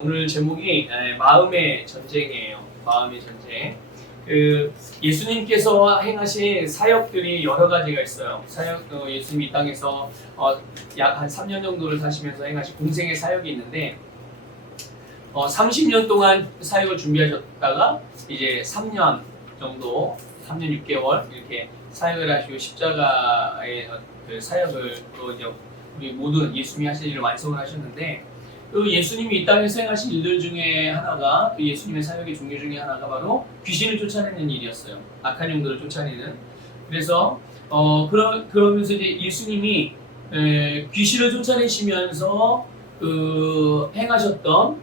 오늘 제목이 마음의 전쟁이에요. 마음의 전쟁. 예수님께서 행하신 사역들이 여러 가지가 있어요. 예수님이 이 땅에서 약 한 3년 정도를 사시면서 행하신 공생의 사역이 있는데 30년 동안 사역을 준비하셨다가 이제 3년 정도, 3년 6개월 이렇게 사역을 하시고 십자가의 그 사역을 또 이제 우리 모든 예수님이 하신 일을 완성을 하셨는데 그 예수님이 이 땅에서 행하신 일들 중에 하나가 그 예수님의 사역의 종류 중에 하나가 바로 귀신을 쫓아내는 일이었어요. 악한 영들을 쫓아내는. 그래서 그러면서 이제 예수님이 귀신을 쫓아내시면서 행하셨던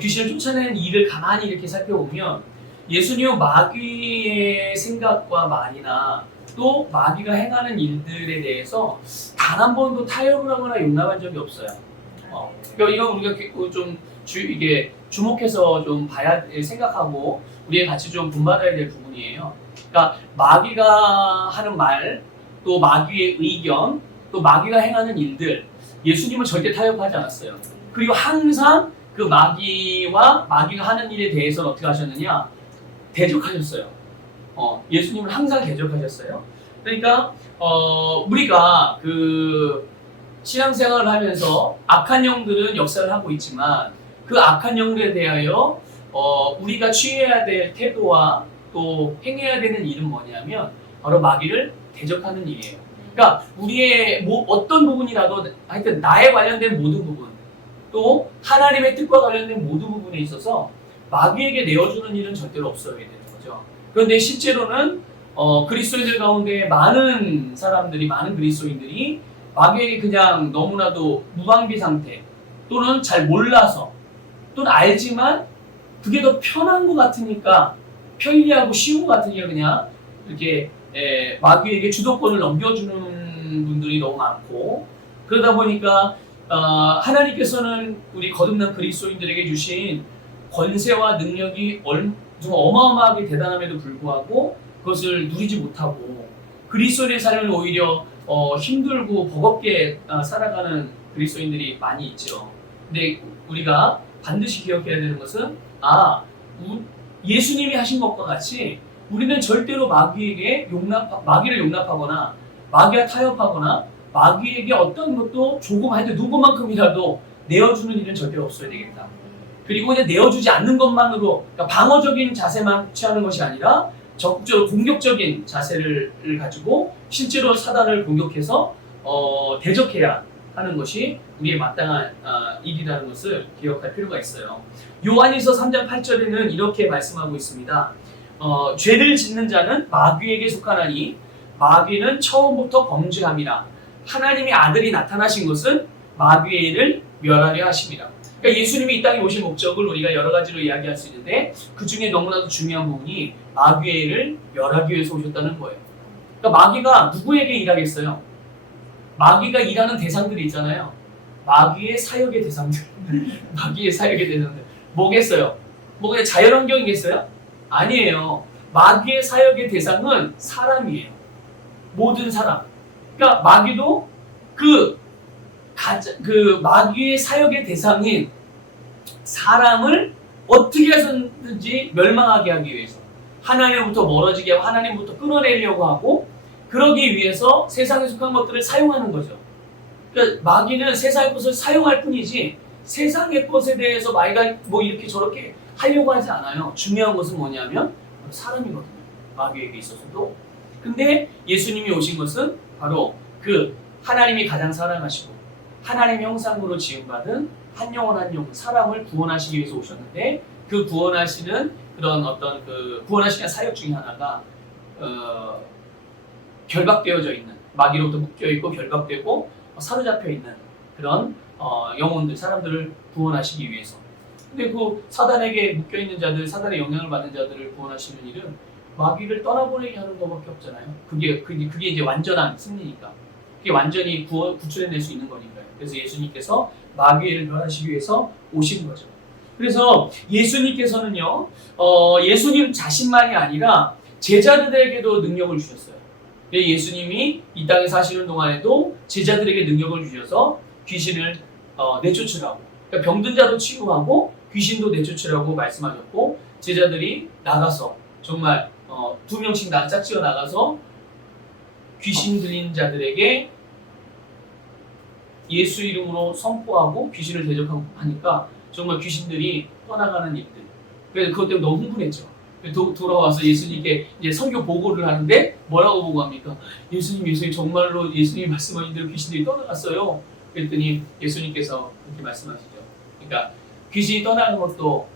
귀신을 쫓아내는 일을 가만히 이렇게 살펴보면 예수님은 마귀의 생각과 말이나 또 마귀가 행하는 일들에 대해서 단 한 번도 타협을 하거나 용납한 적이 없어요. 그러니까 이건 우리가 좀 이게 주목해서 좀 생각하고 우리가 같이 좀 본받아야 될 부분이에요. 그러니까 마귀가 하는 말, 또 마귀의 의견, 또 마귀가 행하는 일들, 예수님은 절대 타협하지 않았어요. 그리고 항상 그 마귀와 마귀가 하는 일에 대해서는 어떻게 하셨느냐? 대적하셨어요. 예수님은 항상 대적하셨어요. 그러니까 우리가 신앙생활을 하면서 악한 영들은 역사를 하고 있지만 그 악한 영들에 대하여 우리가 취해야 될 태도와 또 행해야 되는 일은 뭐냐면 바로 마귀를 대적하는 일이에요. 그러니까 우리의 어떤 부분이라도 하여튼 나에 관련된 모든 부분 또 하나님의 뜻과 관련된 모든 부분에 있어서 마귀에게 내어주는 일은 절대로 없어야 되는 거죠. 그런데 실제로는 그리스도인들 가운데 많은 그리스도인들이 마귀에게 그냥 너무나도 무방비 상태 또는 잘 몰라서 또는 알지만 그게 더 편한 것 같으니까 편리하고 쉬운 것 같으니까 그냥 이렇게 마귀에게 주도권을 넘겨주는 분들이 너무 많고 그러다 보니까 하나님께서는 우리 거듭난 그리스도인들에게 주신 권세와 능력이 좀 어마어마하게 대단함에도 불구하고 그것을 누리지 못하고 그리스도인의 삶을 오히려 힘들고 버겁게 살아가는 그리스도인들이 많이 있죠. 근데 우리가 반드시 기억해야 되는 것은 예수님이 하신 것과 같이 우리는 절대로 마귀를 용납하거나 마귀와 타협하거나 마귀에게 어떤 것도 조금 하여튼 누구만큼이라도 내어주는 일은 절대 없어야 되겠다. 그리고 그냥 내어주지 않는 것만으로 그러니까 방어적인 자세만 취하는 것이 아니라 적극적으로 공격적인 자세를 가지고 실제로 사단을 공격해서 대적해야 하는 것이 우리의 마땅한 일이라는 것을 기억할 필요가 있어요. 요한일서 3장 8절에는 이렇게 말씀하고 있습니다. 죄를 짓는 자는 마귀에게 속하나니 마귀는 처음부터 범죄함이라. 하나님의 아들이 나타나신 것은 마귀의 일을 멸하려 하심이라. 그러니까 예수님이 이 땅에 오신 목적을 우리가 여러 가지로 이야기할 수 있는데 그 중에 너무나도 중요한 부분이 마귀의 일을 멸하기 위해서 오셨다는 거예요. 그러니까 마귀가 누구에게 일하겠어요? 마귀가 일하는 대상들이 있잖아요. 마귀의 사역의 대상들. 마귀의 사역의 대상들. 뭐겠어요? 뭐 그냥 자연환경이겠어요? 아니에요. 마귀의 사역의 대상은 사람이에요. 모든 사람. 그러니까 마귀도 마귀의 사역의 대상인 사람을 어떻게 해서든지 멸망하게 하기 위해서 하나님부터 멀어지게 하고 하나님부터 끊어내려고 하고 그러기 위해서 세상에 속한 것들을 사용하는 거죠. 그러니까 마귀는 세상의 것을 사용할 뿐이지 세상의 것에 대해서 마귀가 뭐 이렇게 저렇게 하려고 하지 않아요. 중요한 것은 뭐냐면 사람이거든요. 마귀에게 있어서도. 근데 예수님이 오신 것은 바로 하나님이 가장 사랑하시고 하나님의 형상으로 지음받은 한 영혼 사람을 구원하시기 위해서 오셨는데 그 구원하시는 그런 구원하시는 사역 중에 하나가 결박되어져 있는 마귀로부터 묶여있고 결박되고 사로잡혀 있는 그런 영혼들 사람들을 구원하시기 위해서. 근데 그 사단에게 묶여있는 자들 사단의 영향을 받는 자들을 구원하시는 일은 마귀를 떠나보내게 하는 것밖에 없잖아요. 그게 이제 완전한 승리니까. 그게 완전히 구출해낼 수 있는 거니까요. 그래서 예수님께서 마귀를 멸하시기 위해서 오신 거죠. 그래서 예수님께서는요, 예수님 자신만이 아니라 제자들에게도 능력을 주셨어요. 예수님이 이 땅에 사시는 동안에도 제자들에게 능력을 주셔서 귀신을 내쫓으라고. 그러니까 병든 자도 치유하고 귀신도 내쫓으라고 말씀하셨고 제자들이 나가서 정말 2명씩 짝지어 나가서 귀신 들린 자들에게 예수 이름으로 선포하고 귀신을 대적하고 하니까 정말 귀신들이 떠나가는 일들. 그래서 그것 때문에 너무 흥분했죠. 돌아와서 예수님께 이제 선교 보고를 하는데 뭐라고 보고합니까? 예수님 정말로 예수님 말씀하신 대로 귀신들이 떠나갔어요. 그랬더니 예수님께서 그렇게 말씀하시죠. 그러니까 귀신이 떠나는 것도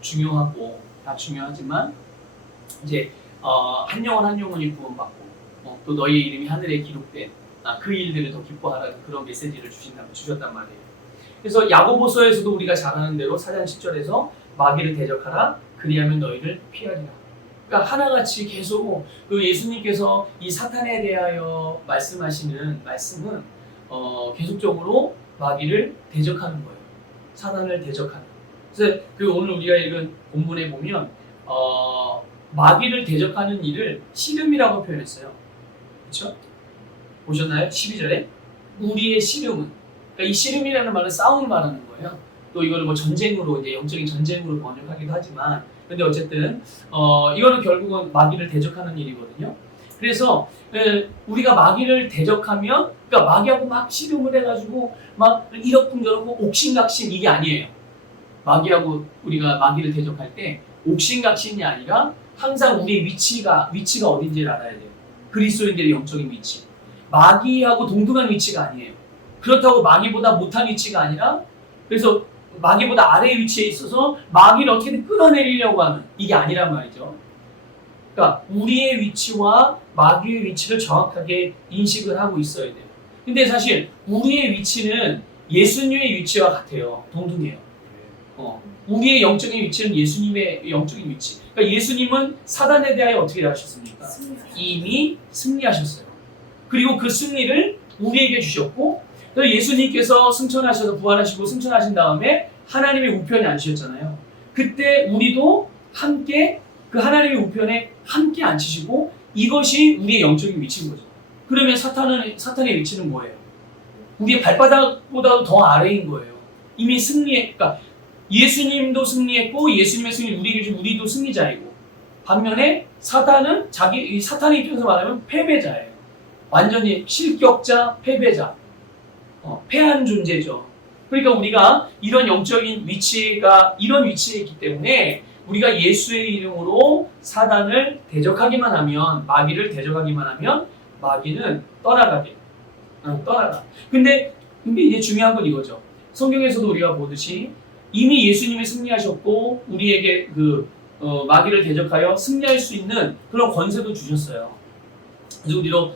중요하고 다 중요하지만 이제 한 영혼 한 영혼이 구원받고 또 너희 이름이 하늘에 기록된 그 일들을 더 기뻐하라는 그런 메시지를 주셨단 말이에요. 그래서 야고보서에서도 우리가 잘 아는 대로 4장 10절에서 마귀를 대적하라 그리하면 너희를 피하리라. 그러니까 하나같이 계속 그 예수님께서 이 사탄에 대하여 말씀하시는 말씀은 계속적으로 마귀를 대적하는 거예요. 사탄을 대적하는. 그래서 그 오늘 우리가 읽은 본문에 보면 마귀를 대적하는 일을 씨름이라고 표현했어요. 그렇죠? 보셨나요? 12절에 우리의 씨름은, 그러니까 이 씨름이라는 말은 싸움을 말하는 거예요. 또 이거를 뭐 전쟁으로 이제 영적인 전쟁으로 번역하기도 하지만, 근데 어쨌든 이거는 결국은 마귀를 대적하는 일이거든요. 그래서 우리가 마귀를 대적하면, 그러니까 마귀하고 막 씨름을 해가지고 막 이러쿵저러쿵 옥신각신 이게 아니에요. 마귀하고 우리가 마귀를 대적할 때 옥신각신이 아니라 항상 우리의 위치가 어딘지를 알아야 돼요. 그리스도인들의 영적인 위치. 마귀하고 동등한 위치가 아니에요. 그렇다고 마귀보다 못한 위치가 아니라, 그래서 마귀보다 아래의 위치에 있어서 마귀를 어떻게든 끌어내리려고 하는 이게 아니란 말이죠. 그러니까 우리의 위치와 마귀의 위치를 정확하게 인식을 하고 있어야 돼요. 근데 사실 우리의 위치는 예수님의 위치와 같아요. 동등해요. 우리의 영적인 위치는 예수님의 영적인 위치. 그러니까 예수님은 사단에 대하여 어떻게 하셨습니까? 이미 승리하셨어요. 그리고 그 승리를 우리에게 주셨고, 예수님께서 승천하셔서 부활하시고 승천하신 다음에 하나님의 우편에 앉으셨잖아요. 그때 우리도 함께 그 하나님의 우편에 함께 앉히시고, 이것이 우리의 영적인 위치인 거죠. 그러면 사탄의 위치는 뭐예요? 우리의 발바닥보다도 더 아래인 거예요. 이미 그러니까 예수님도 승리했고, 예수님의 승리 우리에게 준 우리도 승리자이고, 반면에 사탄은 사탄의 입장에서 말하면 패배자예요. 완전히 실격자, 패배자, 패한 존재죠. 그러니까 우리가 이런 영적인 위치가 이런 위치에 있기 때문에 우리가 예수의 이름으로 사단을 대적하기만 하면, 마귀를 대적하기만 하면 마귀는 떠나가. 근데 이제 중요한 건 이거죠. 성경에서도 우리가 보듯이 이미 예수님이 승리하셨고 우리에게 마귀를 대적하여 승리할 수 있는 그런 권세도 주셨어요. 그래서 우리로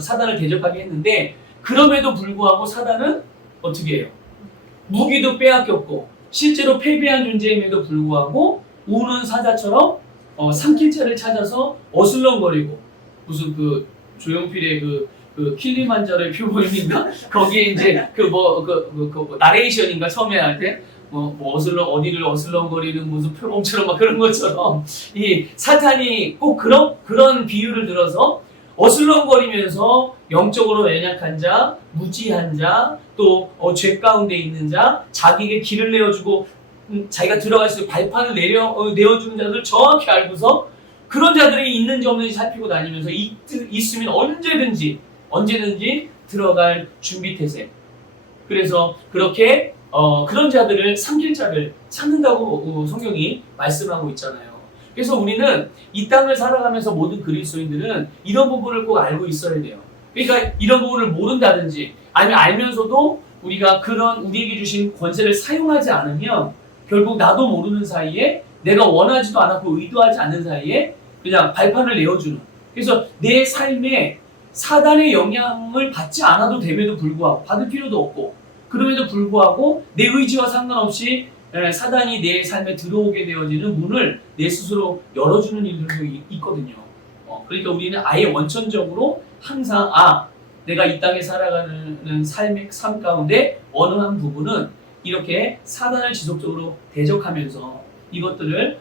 사단을 대적하게 했는데, 그럼에도 불구하고 사단은 어떻게 해요? 무기도 빼앗겼고 실제로 패배한 존재임에도 불구하고 우는 사자처럼 산길자를 찾아서 어슬렁거리고, 무슨 조용필의 킬리만자로의 표본인가? 거기에 이제 나레이션인가 처음에 할 때 어디를 어슬렁거리는 무슨 표범처럼 막 그런 것처럼 이 사탄이 꼭 그런 비유를 들어서 어슬렁거리면서 영적으로 연약한 자, 무지한 자, 또 죄 가운데 있는 자, 자기에게 길을 내어주고 자기가 들어갈 수 있는 발판을 내어주는 자들 정확히 알고서 그런 자들이 있는지 없는지 살피고 다니면서 있으면 언제든지 들어갈 준비 태세. 그래서 그렇게 그런 자들을 삼킬 자를 찾는다고 성경이 말씀하고 있잖아요. 그래서 우리는 이 땅을 살아가면서 모든 그리스도인들은 이런 부분을 꼭 알고 있어야 돼요. 그러니까 이런 부분을 모른다든지 아니면 알면서도 우리가 그런 우리에게 주신 권세를 사용하지 않으면 결국 나도 모르는 사이에 내가 원하지도 않았고 의도하지 않는 사이에 그냥 발판을 내어주는, 그래서 내 삶에 사단의 영향을 받지 않아도 됨에도 불구하고, 받을 필요도 없고, 그럼에도 불구하고 내 의지와 상관없이 사단이 내 삶에 들어오게 되어지는 문을 내 스스로 열어주는 일들도 있거든요. 그러니까 우리는 아예 원천적으로 항상 내가 이 땅에 살아가는 삶 가운데 어느 한 부분은 이렇게 사단을 지속적으로 대적하면서 이것들을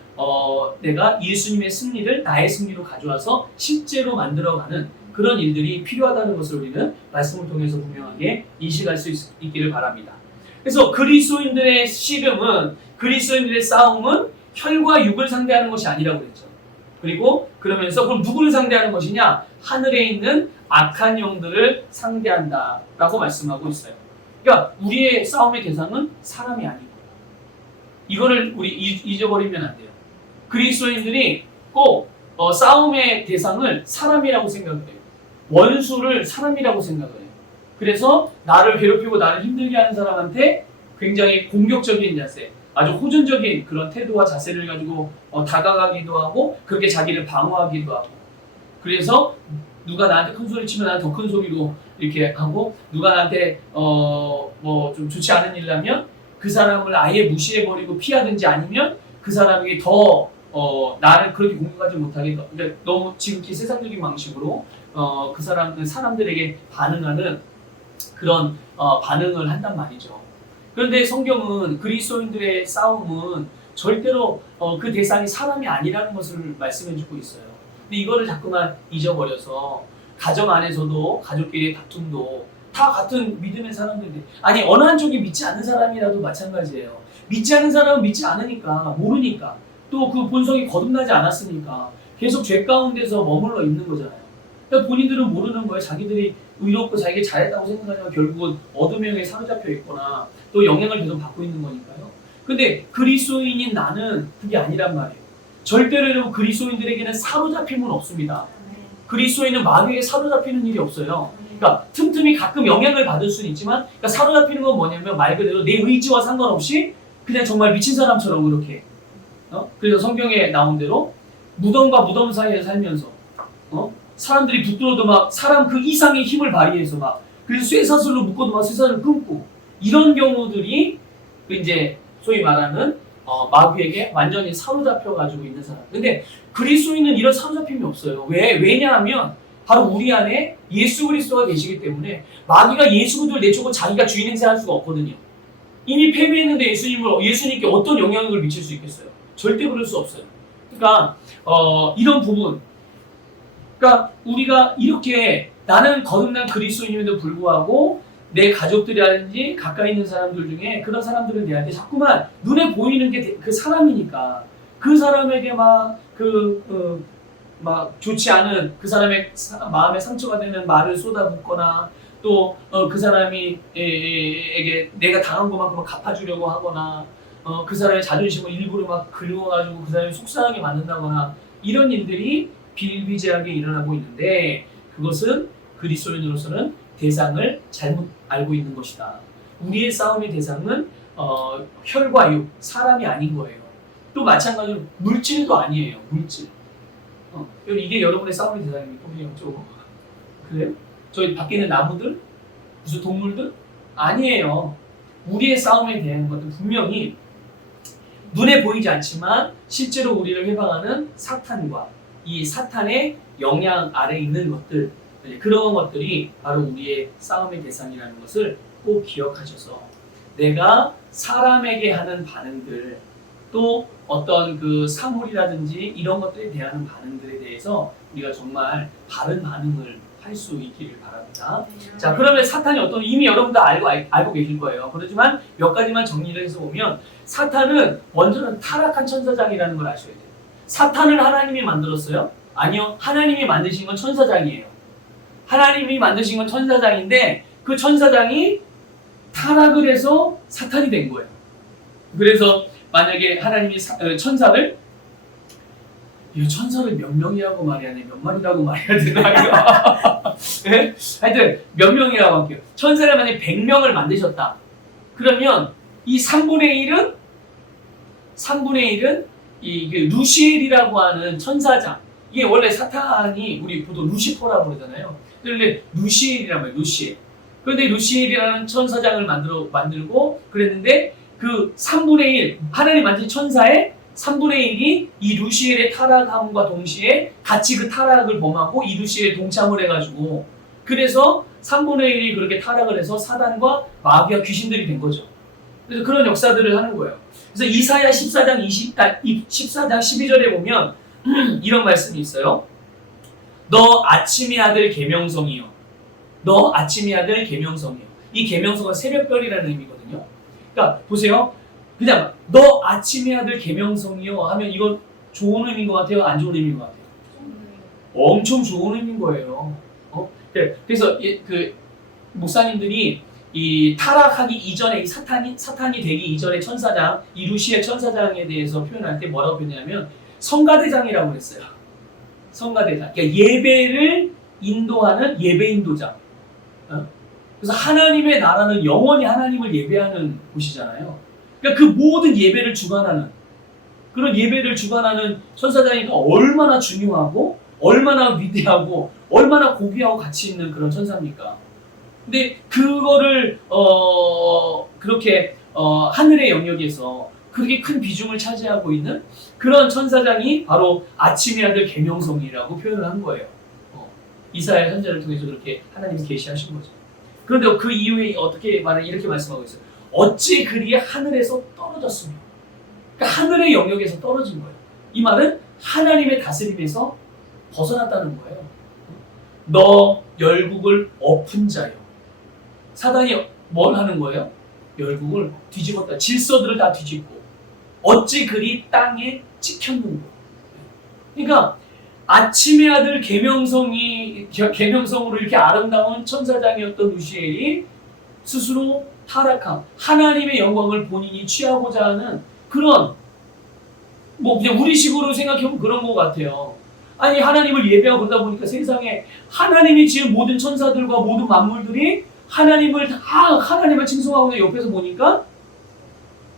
내가 예수님의 승리를 나의 승리로 가져와서 실제로 만들어가는 그런 일들이 필요하다는 것을 우리는 말씀을 통해서 분명하게 인식할 수 있기를 바랍니다. 그래서 그리스도인들의 씨름은 그리스도인들의 싸움은 혈과 육을 상대하는 것이 아니라고 그랬죠. 그리고 그러면서 그럼 누구를 상대하는 것이냐? 하늘에 있는 악한 영들을 상대한다라고 말씀하고 있어요. 그러니까 우리의 싸움의 대상은 사람이 아니고 이거를 우리 잊어버리면 안 돼요. 그리스도인들이 꼭 싸움의 대상을 사람이라고 생각을 해요. 원수를 사람이라고 생각을 해요. 그래서 나를 괴롭히고 나를 힘들게 하는 사람한테 굉장히 공격적인 자세, 아주 호전적인 그런 태도와 자세를 가지고 다가가기도 하고 그렇게 자기를 방어하기도 하고 그래서 누가 나한테 큰 소리 치면 나는 더 큰 소리로 이렇게 하고 누가 나한테 뭐 좀 좋지 않은 일 나면 그 사람을 아예 무시해버리고 피하든지 아니면 그 사람에게 더 나를 그렇게 공격하지 못하게 그러니까 너무 지극히 세상적인 방식으로 그 사람들에게 반응하는 그런 반응을 한단 말이죠. 그런데 성경은 그리스도인들의 싸움은 절대로 그 대상이 사람이 아니라는 것을 말씀해주고 있어요. 근데 이거를 자꾸만 잊어버려서 가정 안에서도 가족끼리의 다툼도 다 같은 믿음의 사람들인데 아니 어느 한쪽이 믿지 않는 사람이라도 마찬가지예요. 믿지 않는 사람은 믿지 않으니까 모르니까 또 그 본성이 거듭나지 않았으니까 계속 죄 가운데서 머물러 있는 거잖아요. 그러니까 본인들은 모르는 거예요. 자기들이 의롭고 자기가 잘했다고 생각하지만 결국은 어둠의 영에 사로잡혀 있거나 또 영향을 계속 받고 있는 거니까요. 근데 그리스도인인 나는 그게 아니란 말이에요. 절대로 여러분 그리스도인들에게는 사로잡힘은 없습니다. 그리스도인은 마귀에게 사로잡히는 일이 없어요. 그러니까 틈틈이 가끔 영향을 받을 수는 있지만 그러니까 사로잡히는 건 뭐냐면 말 그대로 내 의지와 상관없이 그냥 정말 미친 사람처럼 그렇게 그래서 성경에 나온 대로 무덤과 무덤 사이에 살면서 사람들이 붙들어도 막 사람 그 이상의 힘을 발휘해서 막 그래서 쇠사슬로 묶어도 막 쇠사슬을 끊고 이런 경우들이 이제 소위 말하는 마귀에게 완전히 사로잡혀 가지고 있는 사람. 근데 그리스도인은 이런 사로잡힘이 없어요. 왜냐하면 바로 우리 안에 예수 그리스도가 계시기 때문에 마귀가 예수 그리스도를 내쫓고 자기가 주인 행세할 수가 없거든요. 이미 패배했는데 예수님께 어떤 영향력을 미칠 수 있겠어요? 절대 그럴 수 없어요. 그러니까 이런 부분, 그러니까 우리가 이렇게 나는 거듭난 그리스도인임에도 불구하고 내 가족들이라든지 가까이 있는 사람들 중에 그런 사람들을 대할 때 자꾸만 눈에 보이는 게 그 사람이니까 그 사람에게 막 좋지 않은 그 사람의 마음에 상처가 되는 말을 쏟아붓거나 또 그 사람에게 내가 당한 것만큼 갚아주려고 하거나 그 사람의 자존심을 일부러 막 긁어가지고 그 사람이 속상하게 만든다거나 이런 일들이 비일비재하게 일어나고 있는데 그것은 그리스도인으로서는 대상을 잘못 알고 있는 것이다. 우리의 싸움의 대상은 혈과 육, 사람이 아닌 거예요. 또 마찬가지로 물질도 아니에요. 물질. 이게 여러분의 싸움의 대상입니까? 그래요? 저희 밖에 있는 나무들? 무슨 동물들? 아니에요. 우리의 싸움에 대한 것은 분명히 눈에 보이지 않지만 실제로 우리를 해방하는 사탄과 이 사탄의 영향 아래 있는 것들 그런 것들이 바로 우리의 싸움의 대상이라는 것을 꼭 기억하셔서 내가 사람에게 하는 반응들 또 어떤 그 사물이라든지 이런 것들에 대한 반응들에 대해서 우리가 정말 바른 반응을 할 수 있기를 바랍니다. 자, 그러면 사탄이 어떤 이미 여러분도 알고 계실 거예요. 그렇지만 몇 가지만 정리를 해서 보면 사탄은 먼저는 타락한 천사장이라는 걸 아셔야 돼요. 사탄을 하나님이 만들었어요? 아니요. 하나님이 만드신 건 천사장이에요. 하나님이 만드신 건 천사장인데 그 천사장이 타락을 해서 사탄이 된 거예요. 그래서 만약에 하나님이 천사를 몇 명이라고 말해야 돼? 몇 마리라고 말해야 되나? 네? 하여튼 몇 명이라고 할게요. 천사를 만약에 100명을 만드셨다. 그러면 이 3분의 1은 이게 루시엘이라고 하는 천사장. 이게 원래 사탄이 우리 보통 루시퍼라고 그러잖아요. 그런데 루시엘이란 말이에요. 루시엘. 그런데 루시엘이라는 천사장을 만들고 그랬는데 그 3분의 1 하나님 만든 천사의 3분의 1이 이 루시엘의 타락함과 동시에 같이 그 타락을 범하고 이 루시엘에 동참을 해가지고 그래서 3분의 1이 그렇게 타락을 해서 사단과 마귀와 귀신들이 된 거죠. 그래서 그런 역사들을 하는 거예요. 그래서 이사야 14장 12절에 보면 이런 말씀이 있어요. 너 아침의 아들 계명성이요. 너 아침의 아들 계명성이요. 이 계명성은 새벽별이라는 의미거든요. 그러니까 보세요. 그냥 너 아침의 아들 계명성이요 하면 이건 좋은 의미인 것 같아요? 안 좋은 의미인 것 같아요? 엄청 좋은 의미인 거예요. 그래서 그 목사님들이 이 타락하기 이전에 이 사탄이 되기 이전에 천사장, 이 루시의 천사장에 대해서 표현할 때 뭐라고 표현하냐면 성가대장이라고 그랬어요. 성가대장. 그러니까 예배를 인도하는 예배인도장. 그래서 하나님의 나라는 영원히 하나님을 예배하는 곳이잖아요. 그러니까 그 모든 예배를 주관하는 그런 예배를 주관하는 천사장이니까 얼마나 중요하고 얼마나 위대하고 얼마나 고귀하고 가치 있는 그런 천사입니까? 근데 그거를 그렇게 하늘의 영역에서 그렇게 큰 비중을 차지하고 있는 그런 천사장이 바로 아침의 아들 계명성이라고 표현을 한 거예요. 이사야 선지자를 통해서 그렇게 하나님이 계시하신 거죠. 그런데 그 이후에 어떻게 이렇게 말씀하고 있어요. 어찌 그리 하늘에서 떨어졌으며, 그러니까 하늘의 영역에서 떨어진 거예요. 이 말은 하나님의 다스림에서 벗어났다는 거예요. 너 열국을 엎은 자요. 사단이 뭘 하는 거예요? 열국을 뒤집었다. 질서들을 다 뒤집고 어찌 그리 땅에 찍혔는고. 그러니까 아침의 아들 계명성으로 이렇게 아름다운 천사장이었던 루시엘이 스스로 타락함, 하나님의 영광을 본인이 취하고자 하는 그런 그냥 우리식으로 생각해보면 그런 것 같아요. 아니 하나님을 예배하고 그러다 보니까 세상에 하나님이 지은 모든 천사들과 모든 만물들이 하나님을 칭송하고 옆에서 보니까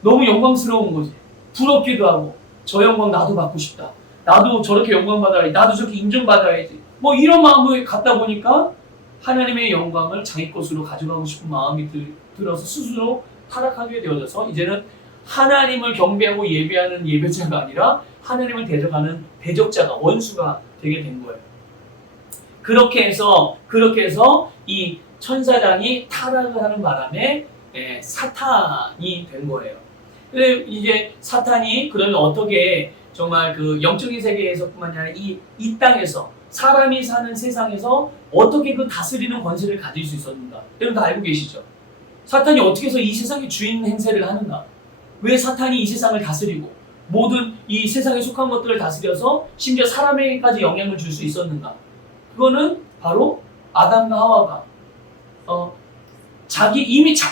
너무 영광스러운 거지. 부럽기도 하고 저 영광 나도 받고 싶다. 나도 저렇게 영광 받아야지. 나도 저렇게 인정받아야지. 이런 마음을 갖다 보니까 하나님의 영광을 자기 것으로 가져가고 싶은 마음이 들어서 스스로 타락하게 되어져서 이제는 하나님을 경배하고 예배하는 예배자가 아니라 하나님을 대적하는 대적자가 원수가 되게 된 거예요. 그렇게 해서 이 천사장이 타락을 하는 바람에 사탄이 된 거예요. 근데 이제 사탄이 그러면 어떻게 정말 그 영적인 세계에서뿐만 아니라 이 땅에서 사람이 사는 세상에서 어떻게 그 다스리는 권세를 가질 수 있었는가? 여러분 다 알고 계시죠? 사탄이 어떻게 해서 이 세상의 주인 행세를 하는가? 왜 사탄이 이 세상을 다스리고 모든 이 세상에 속한 것들을 다스려서 심지어 사람에게까지 영향을 줄 수 있었는가? 그거는 바로 아담과 하와가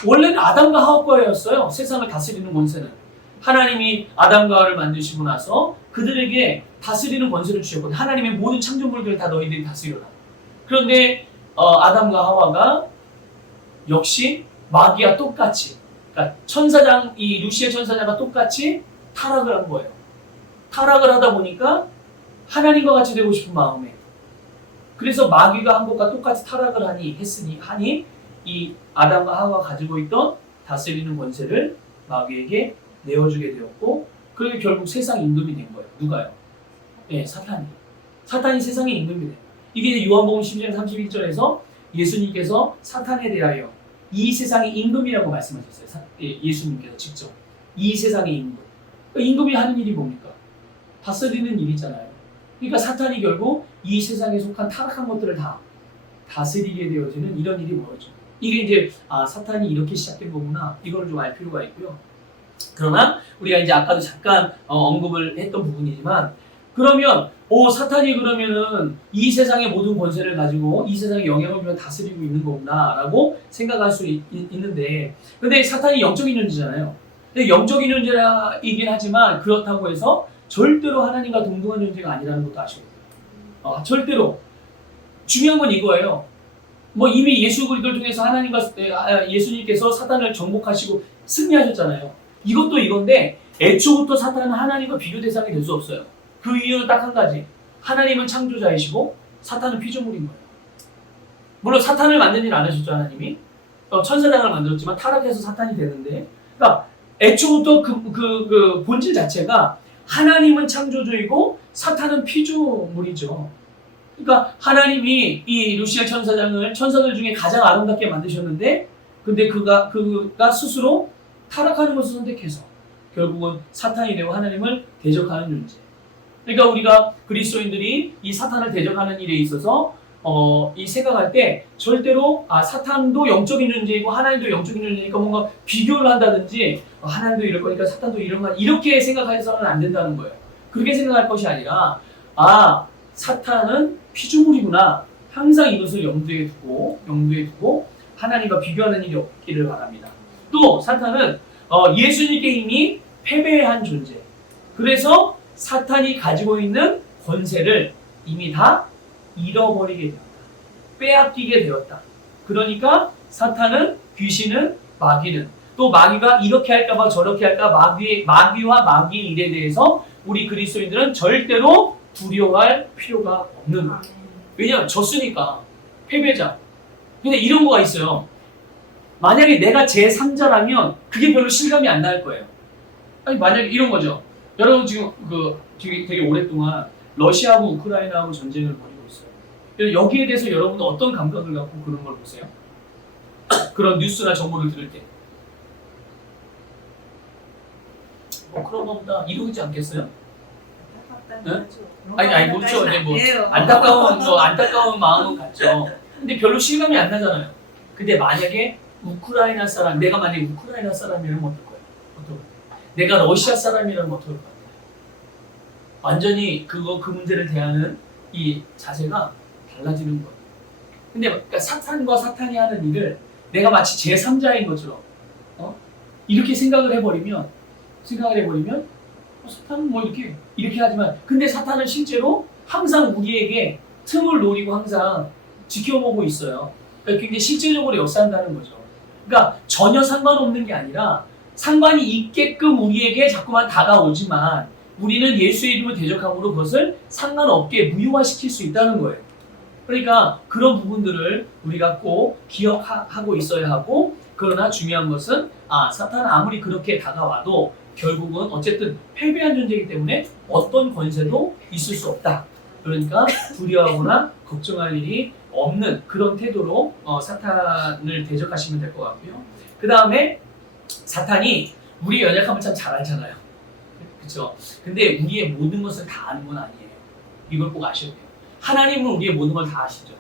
원래는 아담과 하와 거였어요. 세상을 다스리는 권세는. 하나님이 아담과 하와를 만드시고 나서 그들에게 다스리는 권세를 주셨거든요. 하나님의 모든 창조물들을 다 너희들이 다스려라. 그런데 아담과 하와가 역시 마귀와 똑같이, 그러니까 이 루시의 천사장과 똑같이 타락을 한 거예요. 타락을 하다 보니까 하나님과 같이 되고 싶은 마음에, 그래서 마귀가 한 것과 똑같이 타락을 하니 이 아담과 하와가 가지고 있던 다스리는 권세를 마귀에게 내어주게 되었고, 그게 결국 세상 임금이 된 거예요. 누가요? 사탄이. 사탄이 세상의 임금이 돼요. 이게 요한복음 12장 31절에서 예수님께서 사탄에 대하여 이 세상의 임금이라고 말씀하셨어요. 예수님께서 직접. 이 세상의 임금. 그러니까 임금이 하는 일이 뭡니까? 다스리는 일이잖아요. 그러니까 사탄이 결국 이 세상에 속한 타락한 것들을 다 다스리게 되어지는 이런 일이 벌어져요. 이게 이제 사탄이 이렇게 시작된 거구나. 이걸 좀 알 필요가 있고요. 그러나 우리가 이제 아까도 잠깐 언급을 했던 부분이지만, 그러면 사탄이 그러면은 이 세상의 모든 권세를 가지고 이 세상의 영향을 주며 다스리고 있는 거구나라고 생각할 수 있는데, 근데 사탄이 영적인 존재잖아요. 근데 영적인 존재이긴 하지만 그렇다고 해서 절대로 하나님과 동등한 존재가 아니라는 것도 아시고, 절대로 중요한 건 이거예요. 이미 예수 그리스도를 통해서 예수님께서 사탄을 정복하시고 승리하셨잖아요. 이것도 이건데 애초부터 사탄은 하나님과 비교 대상이 될 수 없어요. 그 이유는 딱 한 가지. 하나님은 창조자이시고 사탄은 피조물인 거예요. 물론 사탄을 만든 일 안 하셨죠, 하나님이. 천사장을 만들었지만 타락해서 사탄이 되는데, 그러니까 애초부터 그 본질 자체가 하나님은 창조주이고 사탄은 피조물이죠. 그러니까 하나님이 이 루시엘 천사장을 천사들 중에 가장 아름답게 만드셨는데, 근데 그가 스스로 타락하는 것을 선택해서 결국은 사탄이 되고 하나님을 대적하는 존재. 그러니까 우리가 그리스도인들이 이 사탄을 대적하는 일에 있어서 이 생각할 때 절대로 사탄도 영적인 존재이고 하나님도 영적인 존재니까 뭔가 비교를 한다든지 하나님도 이럴 거니까 사탄도 이런 거 이렇게 생각해서는 안 된다는 거예요. 그렇게 생각할 것이 아니라 사탄은 피조물이구나. 항상 이것을 염두에 두고 하나님과 비교하는 일이 없기를 바랍니다. 또 사탄은 예수님께 이미 패배한 존재. 그래서 사탄이 가지고 있는 권세를 이미 다 잃어버리게 되었다. 빼앗기게 되었다. 그러니까 사탄은, 귀신은, 마귀는, 또 마귀가 이렇게 할까봐 저렇게 할까 마귀와 마귀의 일에 대해서 우리 그리스도인들은 절대로 두려워할 필요가 없는 거예요. 왜냐하면 졌으니까. 패배자. 근데 이런 거가 있어요. 만약에 내가 제3자라면 그게 별로 실감이 안 날 거예요. 아니 만약에 이런 거죠. 여러분 지금 되게 오랫동안 러시아하고 우크라이나하고 전쟁을 벌이고 있어요. 여기에 대해서 여러분은 어떤 감각을 갖고 그런 걸 보세요? 그런 뉴스나 정보를 들을 때. 그런 겁니다. 이러지 않겠어요? 네? 아니 그렇죠. 근데 안타까운 마음은 같죠. 근데 별로 실감이 안 나잖아요. 근데 만약에 우크라이나 사람, 내가 만약에 우크라이나 사람이라면 어떨 거예요? 내가 러시아 사람이라면 어떨 거예요? 완전히 그 문제를 대하는 이 자세가 달라지는 거예요. 근데 그러니까 사탄과 사탄이 하는 일을 내가 마치 제3자인 것처럼 이렇게 생각을 해버리면 사탄은 뭐 이렇게 하지만 근데 사탄은 실제로 항상 우리에게 틈을 노리고 항상 지켜보고 있어요. 그러니까 굉장히 실제적으로 역사한다는 거죠. 그러니까 전혀 상관없는 게 아니라 상관이 있게끔 우리에게 자꾸만 다가오지만 우리는 예수의 이름을 대적함으로 그것을 상관없게 무효화시킬 수 있다는 거예요. 그러니까 그런 부분들을 우리가 꼭 기억하고 있어야 하고, 그러나 중요한 것은 사탄은 아무리 그렇게 다가와도 결국은 어쨌든 패배한 존재이기 때문에 어떤 권세도 있을 수 없다. 그러니까 두려워하거나 걱정할 일이 없는 그런 태도로 사탄을 대적하시면 될 것 같고요. 그 다음에 사탄이 우리의 연약함을 참 잘 알잖아요. 그렇죠? 근데 우리의 모든 것을 다 아는 건 아니에요. 이걸 꼭 아셔야 돼요. 하나님은 우리의 모든 걸 다 아시죠.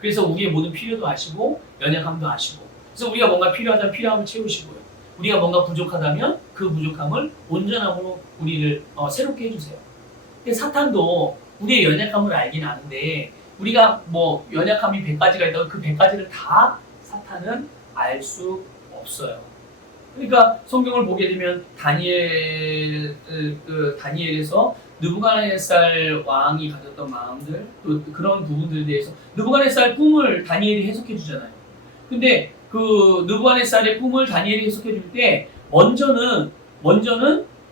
그래서 우리의 모든 필요도 아시고 연약함도 아시고, 그래서 우리가 뭔가 필요하다면 필요함을 채우시고요. 우리가 뭔가 부족하다면 그 부족함을 온전함으로 우리를 새롭게 해주세요. 근데 사탄도 우리의 연약함을 알긴 아는데 우리가 뭐 연약함이 100가지가 있다고 그 100가지를 다 사탄은 알 수 없어요. 그러니까 성경을 보게 되면 다니엘에서 느부갓네살 왕이 가졌던 마음들, 또 그런 부분들에 대해서 느부갓네살 꿈을 다니엘이 해석해 주잖아요. 근데 그 느부갓네살의 꿈을 다니엘이 해석해 줄 때 먼저는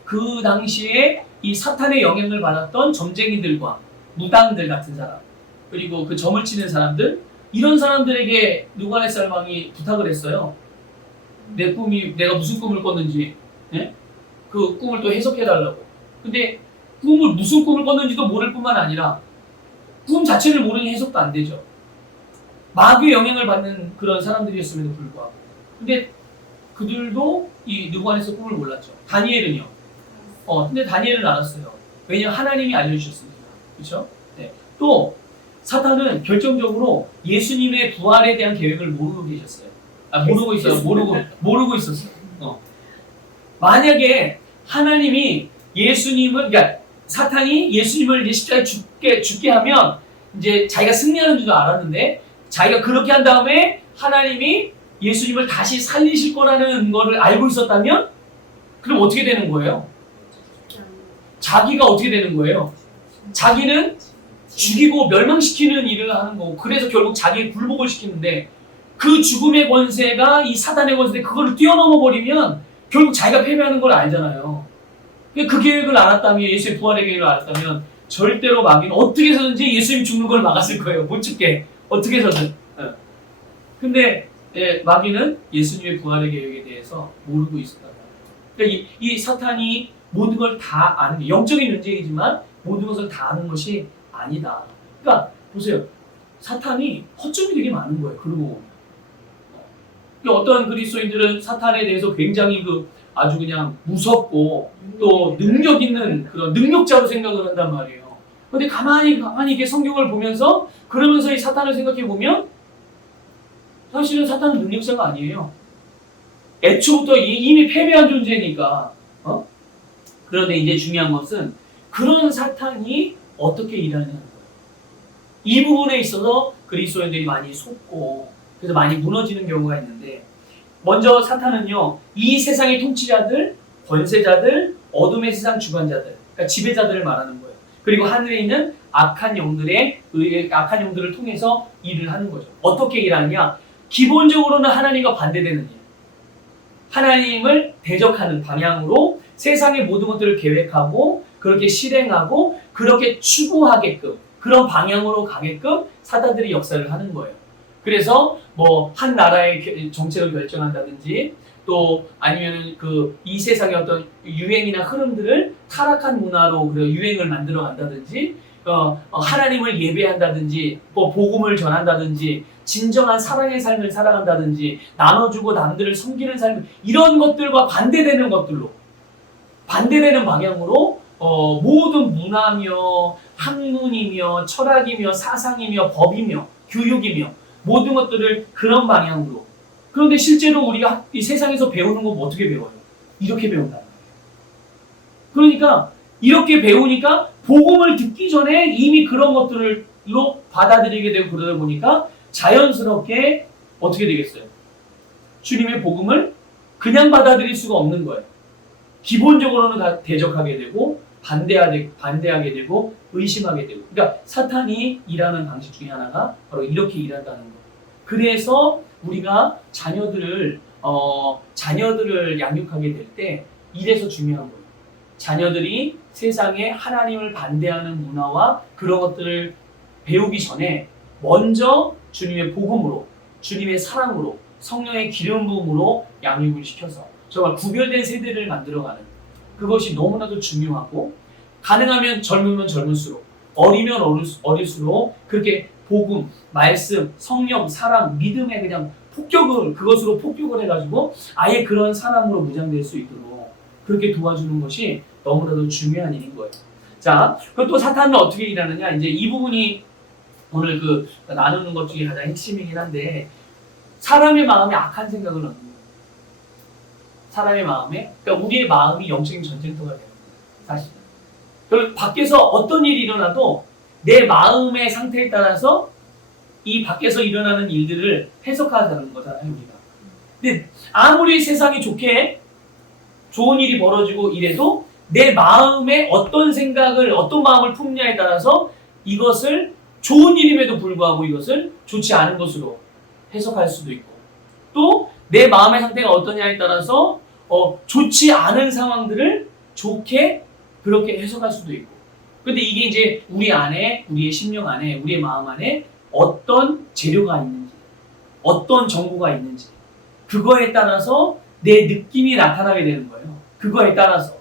그 당시에 이 사탄의 영향을 받았던 점쟁이들과 무당들 같은 사람, 그리고 그 점을 치는 사람들, 이런 사람들에게 느부갓네살 왕이 부탁을 했어요. 내가 무슨 꿈을 꿨는지, 그 꿈을 또 해석해 달라고. 근데 무슨 꿈을 꿨는지도 모를 뿐만 아니라 꿈 자체를 모르니 해석도 안 되죠. 마귀의 영향을 받는 그런 사람들이었음에도 불구하고. 근데 그들도 이 느부갓네살 꿈을 몰랐죠. 다니엘은요. 근데 다니엘은 알았어요. 왜냐하면 하나님이 알려주셨으니까. 그렇죠? 네. 또 사탄은 결정적으로 예수님의 부활에 대한 계획을 모르고 계셨어요. 모르고 있었어요. 만약에 하나님이 그러니까 사탄이 예수님을 이제 십자가에 죽게 하면 이제 자기가 승리하는 줄 알았는데, 자기가 그렇게 한 다음에 하나님이 예수님을 다시 살리실 거라는 거를 알고 있었다면, 그럼 어떻게 되는 거예요? 자기가 어떻게 되는 거예요? 자기는 죽이고 멸망시키는 일을 하는 거고, 그래서 결국 자기의 굴복을 시키는데, 그 죽음의 권세가 이 사단의 권세인데 그거를 뛰어넘어 버리면 결국 자기가 패배하는 걸 알잖아요. 그 계획을 알았다면, 예수의 부활의 계획을 알았다면 절대로 마귀는 어떻게 해서든지 예수님 죽는 걸 막았을 거예요. 못 죽게. 어떻게 해서든. 근데 마귀는 예수님의 부활의 계획에 대해서 모르고 있었다. 그러니까 이 사탄이 모든 걸 다 아는 게 영적인 존재이지만 모든 것을 다 아는 것이 아니다. 그러니까 보세요. 사탄이 허점이 되게 많은 거예요. 그리고 어떤 그리스도인들은 사탄에 대해서 굉장히 아주 그냥 무섭고 또 능력 있는 그런 능력자로 생각을 한단 말이에요. 근데 가만히 이게 성경을 보면서 그러면서 이 사탄을 생각해 보면 사실은 사탄은 능력자가 아니에요. 애초부터 이미 패배한 존재니까. 그런데 이제 중요한 것은 그런 사탄이 어떻게 일하느냐는 거예요. 이 부분에 있어서 그리스도인들이 많이 속고 그래서 많이 무너지는 경우가 있는데 먼저 사탄은요. 이 세상의 통치자들, 권세자들, 어둠의 세상 주관자들, 그러니까 지배자들을 말하는 거예요. 그리고 하늘에 있는 악한 영들을 통해서 일을 하는 거죠. 어떻게 일하느냐? 기본적으로는 하나님과 반대되는 일. 하나님을 대적하는 방향으로 세상의 모든 것들을 계획하고 그렇게 실행하고 그렇게 추구하게끔 그런 방향으로 가게끔 사탄들이 역사를 하는 거예요. 그래서 뭐 한 나라의 정책을 결정한다든지 또 아니면은 이 세상의 어떤 유행이나 흐름들을 타락한 문화로 그 유행을 만들어 간다든지 하나님을 예배한다든지 뭐 복음을 전한다든지 진정한 사랑의 삶을 살아간다든지 나눠주고 남들을 섬기는 삶 이런 것들과 반대되는 것들로 반대되는 방향으로 모든 문화며 학문이며 철학이며 사상이며 법이며 교육이며 모든 것들을 그런 방향으로. 그런데 실제로 우리가 이 세상에서 배우는 건 어떻게 배워요? 이렇게 배운다는 거예요. 그러니까 이렇게 배우니까 복음을 듣기 전에 이미 그런 것들로 받아들이게 되고 그러다 보니까 자연스럽게 어떻게 되겠어요? 주님의 복음을 그냥 받아들일 수가 없는 거예요. 기본적으로는 다 대적하게 되고 반대하게 되고 의심하게 되고. 그러니까 사탄이 일하는 방식 중에 하나가 바로 이렇게 일한다는 거예요. 그래서 우리가 자녀들을 양육하게 될 때 이래서 중요한 거예요. 자녀들이 세상에 하나님을 반대하는 문화와 그런 것들을 배우기 전에 먼저 주님의 복음으로, 주님의 사랑으로, 성령의 기름 부음으로 양육을 시켜서 정말 구별된 세대를 만들어가는 그것이 너무나도 중요하고 가능하면 젊으면 젊을수록 어리면 어릴수록 그렇게 복음, 말씀, 성령, 사랑, 믿음에 그냥 그것으로 폭격을 해가지고 아예 그런 사람으로 무장될 수 있도록 그렇게 도와주는 것이 너무나도 중요한 일인 거예요. 자, 그럼 또 사탄은 어떻게 일하느냐? 이제 이 부분이 오늘 나누는 것 중에 가장 핵심이긴 한데 사람의 마음에 악한 생각을 넣는 거예요. 사람의 마음에, 그러니까 우리의 마음이 영적인 전쟁터가 되는 거예요. 사실. 그리고 밖에서 어떤 일이 일어나도 내 마음의 상태에 따라서 이 밖에서 일어나는 일들을 해석하자는 거잖아요, 우리가. 근데 아무리 세상이 좋은 일이 벌어지고 이래도 내 마음에 어떤 마음을 품냐에 따라서 이것을 좋은 일임에도 불구하고 이것을 좋지 않은 것으로 해석할 수도 있고 또 내 마음의 상태가 어떠냐에 따라서 좋지 않은 상황들을 좋게 그렇게 해석할 수도 있고. 근데 이게 이제 우리의 심령 안에, 우리의 마음 안에 어떤 재료가 있는지, 어떤 정보가 있는지, 그거에 따라서 내 느낌이 나타나게 되는 거예요. 그거에 따라서.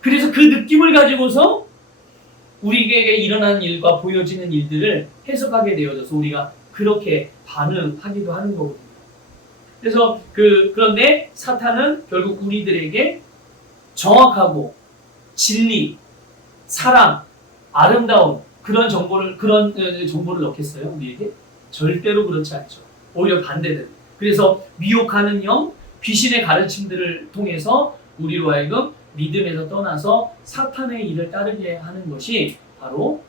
그래서 그 느낌을 가지고서 우리에게 일어나는 일과 보여지는 일들을 해석하게 되어져서 우리가 그렇게 반응하기도 하는 거거든요. 그래서 그런데 사탄은 결국 우리들에게 정확하고 진리, 사랑, 아름다운 그런 정보를 넣겠어요, 우리에게? 절대로 그렇지 않죠. 오히려 반대되는. 그래서 미혹하는 영, 귀신의 가르침들을 통해서 우리로 하여금 믿음에서 떠나서 사탄의 일을 따르게 하는 것이 바로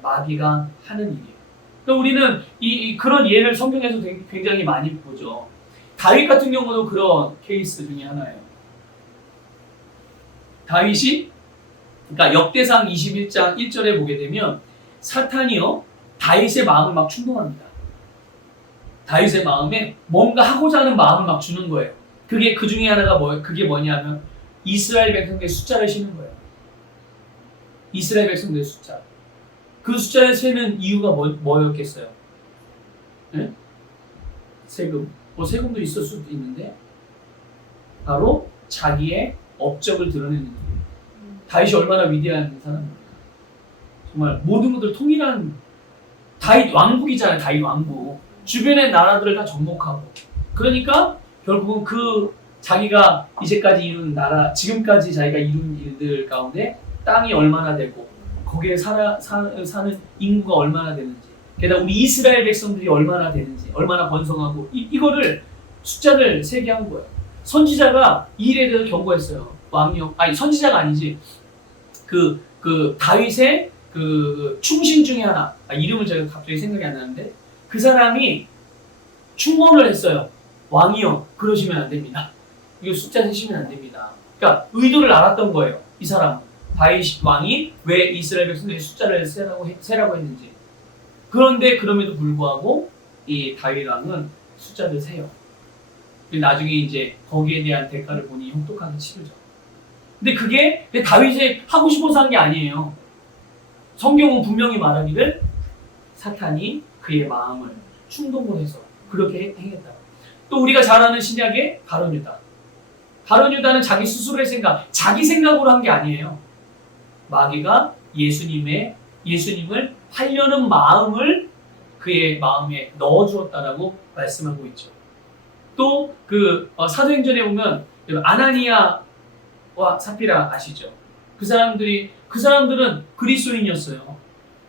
마귀가 하는 일이에요. 그러니까 우리는 그런 예를 성경에서 굉장히 많이 보죠. 다윗 같은 경우도 그런 케이스 중에 하나예요. 다윗이 그러니까 역대상 21장 1절에 보게 되면 사탄이요 다윗의 마음을 막 충동합니다. 다윗의 마음에 뭔가 하고자 하는 마음을 막 주는 거예요. 그게 그 중에 하나가 그게 뭐냐면 이스라엘 백성들의 숫자를 세는 거예요. 이스라엘 백성들의 숫자. 그 숫자를 세는 이유가 뭐였겠어요? 네? 세금. 세금도 있을 수도 있는데 바로 자기의 업적을 드러내는 거예요. 다윗이 얼마나 위대한 사람입니까? 정말 모든 것들 통일한 다윗 왕국이잖아요. 다윗 왕국. 주변의 나라들을 다 정복하고. 그러니까 결국은 지금까지 자기가 이룬 일들 가운데 땅이 얼마나 되고 거기에 사는 인구가 얼마나 되는지, 게다가 우리 이스라엘 백성들이 얼마나 되는지, 얼마나 번성하고, 이거를 숫자를 세게 한 거예요. 선지자가 이 일에 대해서 경고했어요. 선지자가 아니지. 다윗의 충신 중에 하나, 이름을 제가 갑자기 생각이 안 나는데, 그 사람이 충언을 했어요. 왕이요, 그러시면 안 됩니다. 이거 숫자 세시면 안 됩니다. 그러니까 의도를 알았던 거예요. 이 사람은. 다윗 왕이 왜 이스라엘 백성들이 숫자를 세라고 했는지. 그런데 그럼에도 불구하고 이 다윗 왕은 숫자를 세요. 나중에 이제 거기에 대한 대가를 보니 혹독하게 치르죠. 근데 그게 다윗이 하고 싶어서 한 게 아니에요. 성경은 분명히 말하기를 사탄이 그의 마음을 충동을 해서 그렇게 행했다. 또 우리가 잘 아는 신약의 가룟 유다. 가룟 유다는 자기 스스로의 생각, 자기 생각으로 한 게 아니에요. 마귀가 예수님을 하려는 마음을 그의 마음에 넣어주었다라고 말씀하고 있죠. 또 사도행전에 보면 아나니아와 삽비라 아시죠? 그 사람들은 그리스도인이었어요.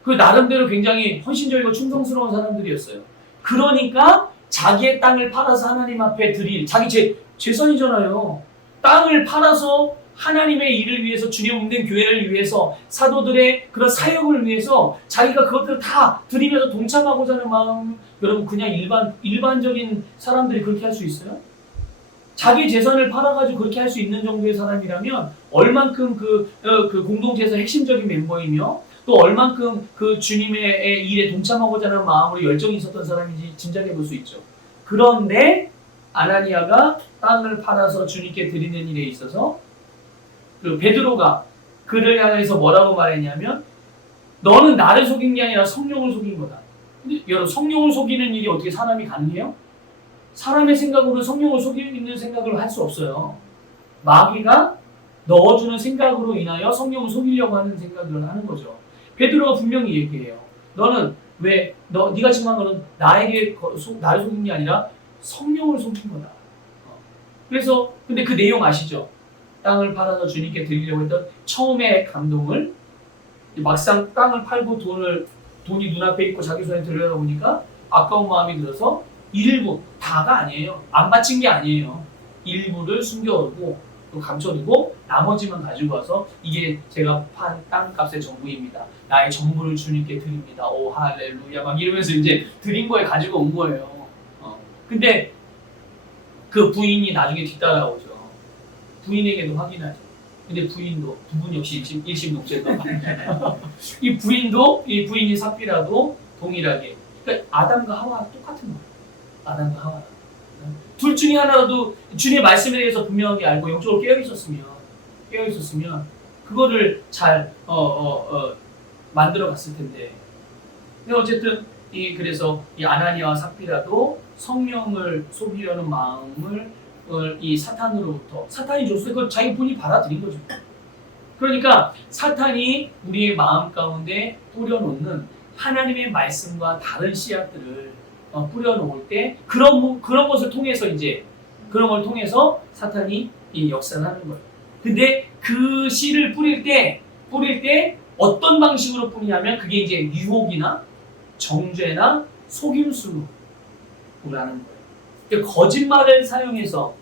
그 나름대로 굉장히 헌신적이고 충성스러운 사람들이었어요. 그러니까 자기의 땅을 팔아서 하나님 앞에 드릴, 자기 재산이잖아요. 땅을 팔아서 하나님의 일을 위해서, 주님 없는 교회를 위해서, 사도들의 그런 사역을 위해서 자기가 그것들을 다 드리면서 동참하고자 하는 마음, 여러분 그냥 일반적인 사람들이 그렇게 할 수 있어요? 자기 재산을 팔아가지고 그렇게 할 수 있는 정도의 사람이라면 얼만큼 그 공동체에서 핵심적인 멤버이며 또 얼만큼 그 주님의 일에 동참하고자 하는 마음으로 열정이 있었던 사람인지 짐작해 볼 수 있죠. 그런데 아나니아가 땅을 팔아서 주님께 드리는 일에 있어서 베드로가 그를 향해서 뭐라고 말했냐면 너는 나를 속인 게 아니라 성령을 속인 거다. 근데 여러분, 성령을 속이는 일이 어떻게 사람이 가능해요? 사람의 생각으로 성령을 속이는 생각을 할 수 없어요. 마귀가 넣어주는 생각으로 인하여 성령을 속이려고 하는 생각을 하는 거죠. 베드로가 분명히 얘기해요. 너는 네가 지금 한 거는 나를 속인 게 아니라 성령을 속인 거다. 그래서 근데 그 내용 아시죠? 땅을 팔아서 주님께 드리려고 했던 처음의 감동을 막상 땅을 팔고 돈이 눈앞에 있고 자기 손에 들여다보니까 아까운 마음이 들어서 일부, 다가 아니에요. 안 바친 게 아니에요. 일부를 숨겨두고 또 감춰두고 나머지만 가지고 와서 이게 제가 판 땅값의 전부입니다. 나의 전부를 주님께 드립니다. 오 할렐루야 막 이러면서 이제 드린 거에 가지고 온 거예요. 근데 그 부인이 나중에 뒤따라오죠. 부인에게도 확인하죠. 근데 부분 역시 일심동체다. 이 부인이 삽비라도 동일하게. 그러니까 아담과 하와 똑같은 거예요. 아담과 하와. 둘 중에 하나라도 주님의 말씀에 대해서 분명하게 알고 영적으로 깨어 있었으면 그거를 잘 만들어 갔을 텐데. 근데 어쨌든 그래서 이 아나니아와 삽비라도 성령을 속이려는 마음을 이 사탄이 줬어요. 그걸 자기 본인이 받아들인 거죠. 그러니까 사탄이 우리의 마음 가운데 뿌려놓는 하나님의 말씀과 다른 씨앗들을 뿌려놓을 때 그런 것을 통해서 그런 걸 통해서 사탄이 이 역사를 하는 거예요. 근데 그 씨를 뿌릴 때 어떤 방식으로 뿌리냐면 그게 이제 유혹이나 정죄나 속임수로 라는 거예요. 그러니까 거짓말을 사용해서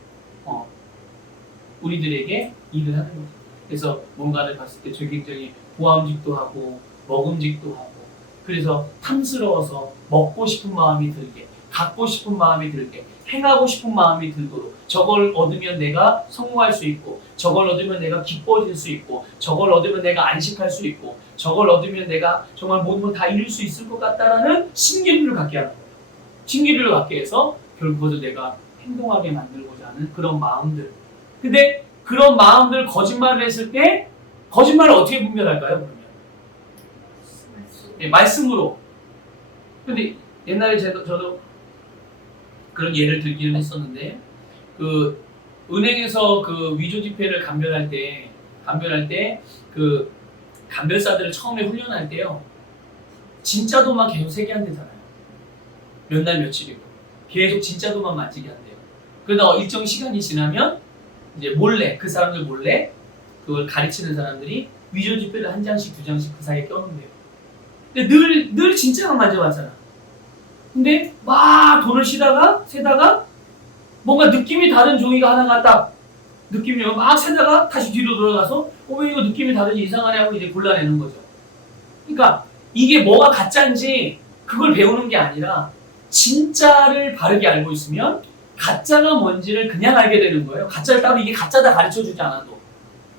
우리들에게 일을 하는 거죠. 그래서 뭔가를 봤을 때 굉장히 보암직도 하고 먹음직도 하고 그래서 탐스러워서 먹고 싶은 마음이 들게, 갖고 싶은 마음이 들게, 행하고 싶은 마음이 들도록 저걸 얻으면 내가 성공할 수 있고 저걸 얻으면 내가 기뻐질 수 있고 저걸 얻으면 내가 안식할 수 있고 저걸 얻으면 내가 정말 모든 걸 다 이룰 수 있을 것 같다라는 신기루를 갖게 하는 거예요. 신기루를 갖게 해서 결국 그것을 내가 행동하게 만들고자 하는 그런 마음들. 근데 그런 마음들 거짓말을 했을 때 거짓말을 어떻게 분별할까요? 그러면 말씀으로. 근데 옛날에 저도 그런 예를 들기는 했었는데 그 은행에서 그 위조 지폐를 감별할 때 그 감별사들을 처음에 훈련할 때요 진짜도만 계속 세게 한대잖아요. 몇 날 며칠이고 계속 진짜도만 만지게 한대요. 그러다 일정 시간이 지나면 이제 몰래 그 사람들 몰래 그걸 가르치는 사람들이 위조 지폐를 한 장씩 두 장씩 그 사이에 껴놓는데요. 근데 늘 진짜만 만져봤잖아. 근데 막 돈을 세다가 뭔가 느낌이 다른 종이가 하나가 딱 느낌이 막 세다가 다시 뒤로 돌아가서 왜 이거 느낌이 다르지 이상하네 하고 이제 골라내는 거죠. 그러니까 이게 뭐가 가짜인지 그걸 배우는 게 아니라 진짜를 바르게 알고 있으면 가짜가 뭔지를 그냥 알게 되는 거예요. 가짜를 따로 이게 가짜다 가르쳐주지 않아도.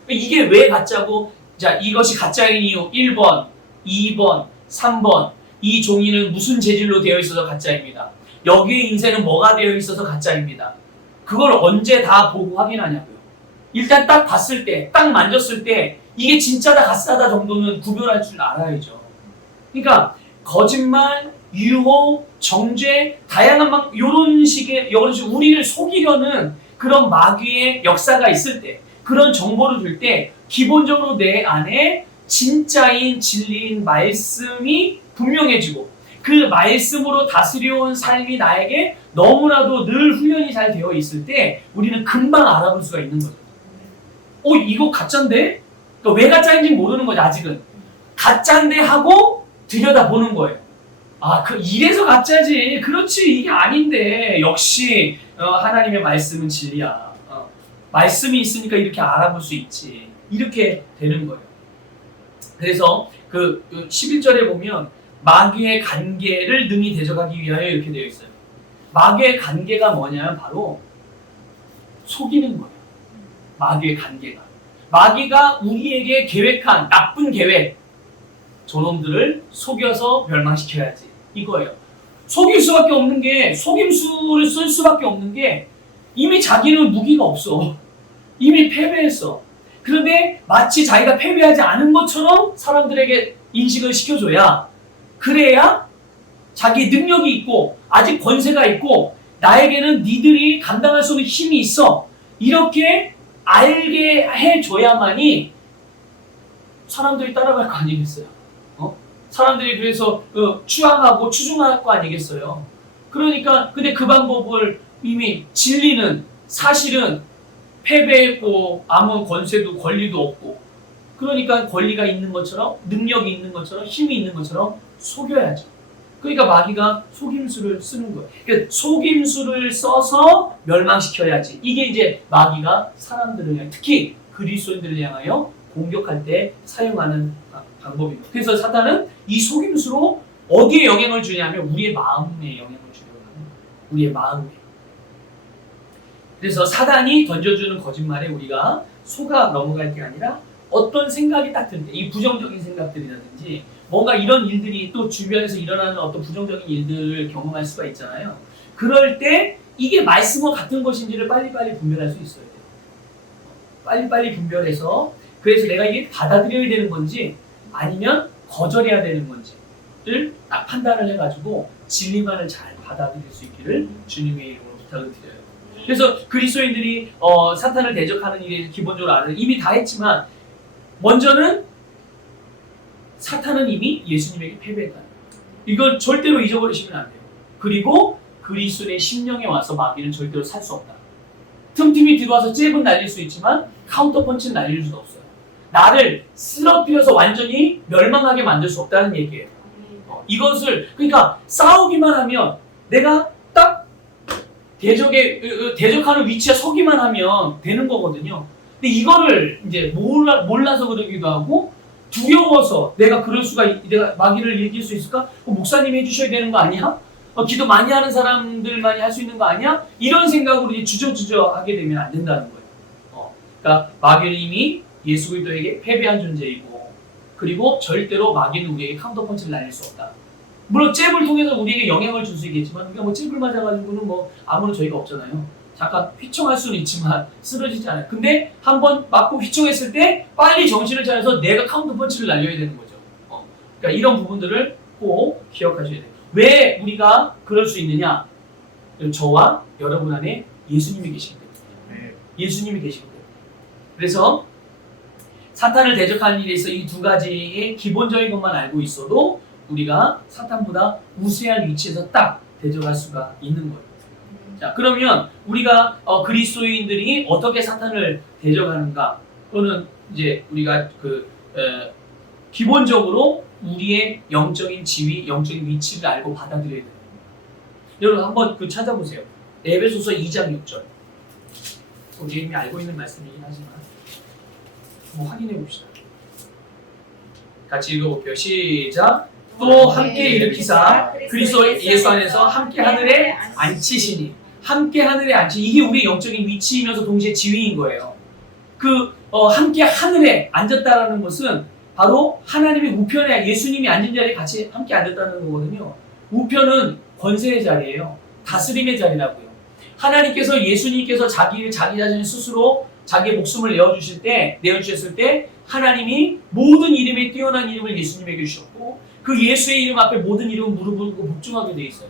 이게 왜 가짜고, 자, 이것이 가짜인 이유 1번, 2번, 3번. 이 종이는 무슨 재질로 되어 있어서 가짜입니다. 여기에 인쇄는 뭐가 되어 있어서 가짜입니다. 그걸 언제 다 보고 확인하냐고요. 일단 딱 봤을 때, 딱 만졌을 때 이게 진짜다 가짜다 정도는 구별할 줄 알아야죠. 그러니까 거짓말, 유혹, 정죄, 다양한 이런 식의 우리를 속이려는 그런 마귀의 역사가 있을 때, 그런 정보를 줄 때 기본적으로 내 안에 진짜인 진리인 말씀이 분명해지고 그 말씀으로 다스려온 삶이 나에게 너무나도 늘 훈련이 잘 되어 있을 때 우리는 금방 알아볼 수가 있는 거죠. 이거 가짜인데? 그러니까 왜 가짜인지 모르는 거죠, 아직은. 가짜인데 하고 들여다보는 거예요. 이래서 가짜지. 그렇지, 이게 아닌데. 역시 하나님의 말씀은 진리야. 말씀이 있으니까 이렇게 알아볼 수 있지. 이렇게 되는 거예요. 그래서 그 11절에 보면 마귀의 관계를 능히 대적하기 위하여 이렇게 되어 있어요. 마귀의 관계가 뭐냐면 바로 속이는 거예요. 마귀의 관계가. 마귀가 우리에게 계획한 나쁜 계획, 저놈들을 속여서 멸망시켜야지. 이거예요. 속일 수밖에 없는 게, 속임수를 쓸 수밖에 없는 게 이미 자기는 무기가 없어. 이미 패배했어. 그런데 마치 자기가 패배하지 않은 것처럼 사람들에게 인식을 시켜줘야, 그래야 자기 능력이 있고 아직 권세가 있고 나에게는 니들이 감당할 수 없는 힘이 있어. 이렇게 알게 해줘야만이 사람들이 따라갈 거 아니겠어요? 사람들이 그래서 추앙하고 추종할 거 아니겠어요? 그러니까 근데 그 방법을 이미 진리는 사실은 패배했고 아무 권세도 권리도 없고, 그러니까 권리가 있는 것처럼 능력이 있는 것처럼 힘이 있는 것처럼 속여야죠. 그러니까 마귀가 속임수를 쓰는 거예요. 그러니까 속임수를 써서 멸망시켜야지. 이게 이제 마귀가 사람들을 향해, 특히 그리스도인들을 향하여 공격할 때 사용하는 방법입니다. 그래서 사탄은 이 속임수로 어디에 영향을 주냐면 우리의 마음에 영향을 주려고 합니다. 우리의 마음에. 그래서 사단이 던져주는 거짓말에 우리가 속아 넘어갈 게 아니라 어떤 생각이 딱 들 때, 이 부정적인 생각들이라든지 뭔가 이런 일들이 또 주변에서 일어나는 어떤 부정적인 일들을 경험할 수가 있잖아요. 그럴 때 이게 말씀과 같은 것인지를 빨리빨리 분별할 수 있어야 돼요. 빨리빨리 분별해서, 그래서 내가 이게 받아들여야 되는 건지 아니면 거절해야 되는 건지를 딱 판단을 해가지고 진리만을 잘 받아들일 수 있기를 주님의 이름으로 부탁을 드려요. 그래서 그리스도인들이 사탄을 대적하는 일에 기본적으로 알아요. 이미 다 했지만 먼저는 사탄은 이미 예수님에게 패배했다는 거예요. 이걸 절대로 잊어버리시면 안 돼요. 그리고 그리스도의 심령에 와서 마귀는 절대로 살 수 없다. 틈틈이 들어와서 잽은 날릴 수 있지만 카운터 펀치는 날릴 수도 없어요. 나를 쓰러뜨려서 완전히 멸망하게 만들 수 없다는 얘기예요. 이것을 그러니까 싸우기만 하면 내가 딱 대적하는 위치에 서기만 하면 되는 거거든요. 근데 이거를 이제 몰라서 그러기도 하고 두려워서 내가 내가 마귀를 이길 수 있을까? 목사님이 해주셔야 되는 거 아니야? 기도 많이 하는 사람들만이 할 수 있는 거 아니야? 이런 생각으로 이제 주저주저 하게 되면 안 된다는 거예요. 그러니까 마귀는 이미 예수 그리스도에게 패배한 존재이고, 그리고 절대로 마귀는 우리에게 카운터 펀치를 날릴 수 없다. 물론 잽을 통해서 우리에게 영향을 줄 수 있겠지만 우리가 뭐 잽을 맞아가지고는 뭐 아무런 저희가 없잖아요. 잠깐 휘청할 수는 있지만 쓰러지지 않아요. 근데 한번 맞고 휘청했을 때 빨리 정신을 차려서 내가 카운터 펀치를 날려야 되는 거죠. 그러니까 이런 부분들을 꼭 기억하셔야 돼요. 왜 우리가 그럴 수 있느냐? 저와 여러분 안에 예수님이 계시기 때문에. 예수님이 계시기 때문에. 그래서 사탄을 대적하는 일에 있어 이 두 가지의 기본적인 것만 알고 있어도 우리가 사탄보다 우세한 위치에서 딱 대적할 수가 있는 거예요. 자, 그러면 우리가 그리스도인들이 어떻게 사탄을 대적하는가? 또는 이제 우리가 기본적으로 우리의 영적인 지위, 영적인 위치를 알고 받아들여야 돼요. 여러분 한번 그 찾아보세요. 에베소서 2장 6절. 우리 이미 알고 있는 말씀이긴 하지만 한번 확인해 봅시다. 같이 읽어볼게요. 시작. 또 함께 일으키사 그리스도 예수 안에서 함께 하늘에 앉히시니. 함께 하늘에 앉히. 이게 우리의 영적인 위치이면서 동시에 지위인 거예요. 함께 하늘에 앉았다라는 것은 바로 하나님의 우편에 예수님이 앉은 자리에 같이 함께 앉았다는 거거든요. 우편은 권세의 자리예요. 다스림의 자리라고요. 하나님께서 예수님께서 자기 자신을 스스로 자기의 목숨을 내어주셨을 때 하나님이 모든 이름에 뛰어난 이름을 예수님에게 주셨고 그 예수의 이름 앞에 모든 이름은 무릎 꿇고 복종하게 돼 있어요.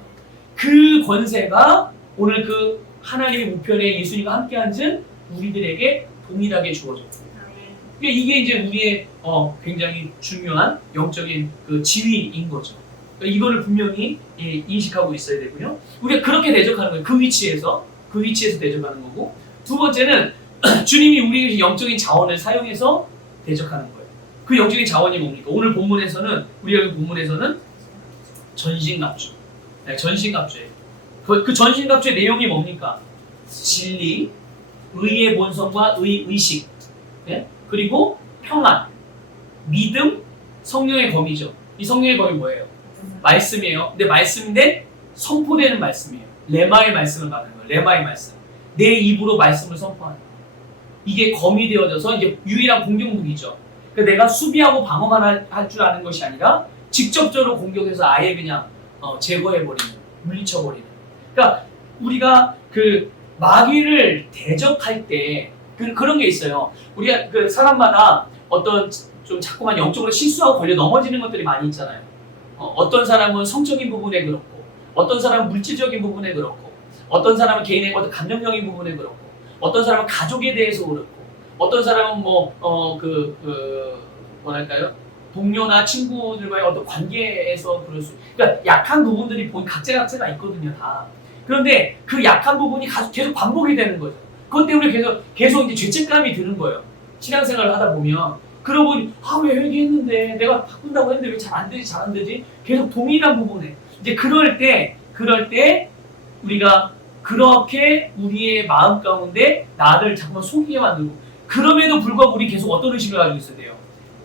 그 권세가 오늘 그 하나님의 우편에 예수님과 함께 앉은 우리들에게 동일하게 주어졌습니다. 이게 이제 우리의 굉장히 중요한 영적인 그 지위인 거죠. 그러니까 이거를 분명히 인식하고 있어야 되고요. 우리가 그렇게 대적하는 거예요. 그 위치에서 대적하는 거고. 두 번째는 주님이 우리의 영적인 자원을 사용해서 대적하는 거예요. 그 영적인 자원이 뭡니까? 오늘 본문에서는 우리가 본문에서는 전신갑주. 네, 전신갑주예요. 그 전신갑주의 내용이 뭡니까? 진리, 의의 본성과 의식, 네? 그리고 평안, 믿음, 성령의 검이죠. 이 성령의 검이 뭐예요? 말씀이에요. 근데 말씀인데 선포되는 말씀이에요. 레마의 말씀을 말하는 거예요. 레마의 말씀. 내 입으로 말씀을 선포하는 거예요. 이게 검이 되어져서 이제 유일한 공격 무기죠. 그러니까 내가 수비하고 방어만 할 줄 아는 것이 아니라 직접적으로 공격해서 아예 그냥 제거해버리는, 물리쳐버리는. 그러니까 우리가 그 마귀를 대적할 때 그런 게 있어요. 우리가 그 사람마다 어떤 좀 자꾸만 영적으로 실수하고 걸려 넘어지는 것들이 많이 있잖아요. 어떤 사람은 성적인 부분에 그렇고, 어떤 사람은 물질적인 부분에 그렇고, 어떤 사람은 개인의 어떤 감정적인 부분에 그렇고, 어떤 사람은 가족에 대해서 그렇고, 어떤 사람은 뭐랄까요? 동료나 친구들과의 어떤 관계에서 그럴 수. 그러니까 약한 부분들이 각자가 있거든요, 다. 그런데 그 약한 부분이 계속 반복이 되는 거죠. 그것 때문에 계속 이제 죄책감이 드는 거예요. 신앙생활을 하다 보면. 그러고 왜 회개했는데 내가 바꾼다고 했는데 왜 잘 안 되지? 계속 동일한 부분에. 이제 그럴 때 우리가 그렇게 우리의 마음 가운데 나를 자꾸만 속이게 만들고 그럼에도 불구하고 우리 계속 어떤 의식을 가지고 있어야 돼요?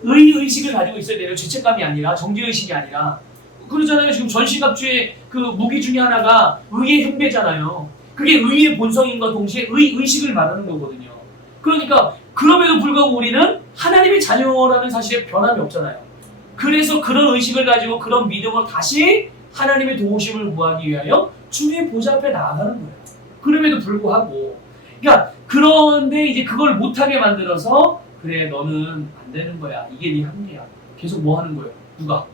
의식을 가지고 있어야 돼요. 죄책감이 아니라 정죄의식이 아니라. 그러잖아요. 지금 전시갑주의 그 무기 중에 하나가 의의 흉배잖아요. 그게 의의 본성인과 동시에 의식을 말하는 거거든요. 그러니까 그럼에도 불구하고 우리는 하나님의 자녀라는 사실에 변함이 없잖아요. 그래서 그런 의식을 가지고 그런 믿음으로 다시 하나님의 도우심을 구하기 위하여 주님의 보좌 앞에 나아가는 거예요. 그럼에도 불구하고 그런데 이제 그걸 못하게 만들어서 그래 너는 안 되는 거야. 이게 네 한계야. 계속 뭐 하는 거예요? 누가?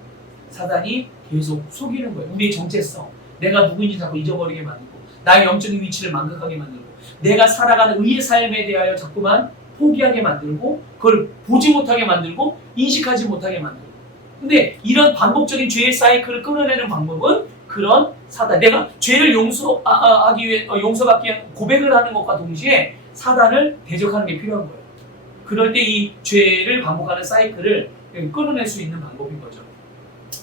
사단이 계속 속이는 거예요. 우리의 정체성. 내가 누구인지 자꾸 잊어버리게 만들고 나의 영적인 위치를 망각하게 만들고 내가 살아가는 의의 삶에 대하여 자꾸만 포기하게 만들고 그걸 보지 못하게 만들고 인식하지 못하게 만들고. 근데 이런 반복적인 죄의 사이클을 끊어내는 방법은 그런 사단. 내가 죄를 용서하기 위해 용서받기 위한 고백을 하는 것과 동시에 사단을 대적하는 게 필요한 거예요. 그럴 때 이 죄를 반복하는 사이클을 끊어낼 수 있는 방법인 거죠.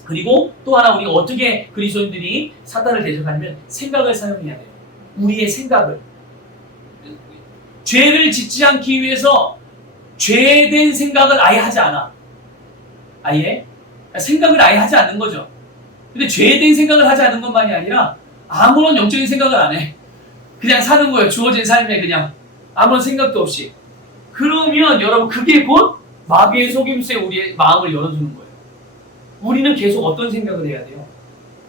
그리고 또 하나 우리가 어떻게 그리스도인들이 사단을 대적하냐면 생각을 사용해야 돼요. 우리의 생각을. 죄를 짓지 않기 위해서 죄된 생각을 아예 하지 않아. 생각을 아예 하지 않는 거죠. 근데 죄된 생각을 하지 않는 것만이 아니라 아무런 영적인 생각을 안 해. 그냥 사는 거예요. 주어진 삶에 그냥 아무런 생각도 없이. 그러면 여러분 그게 곧 마귀의 속임수에 우리의 마음을 열어주는 거예요. 우리는 계속 어떤 생각을 해야 돼요?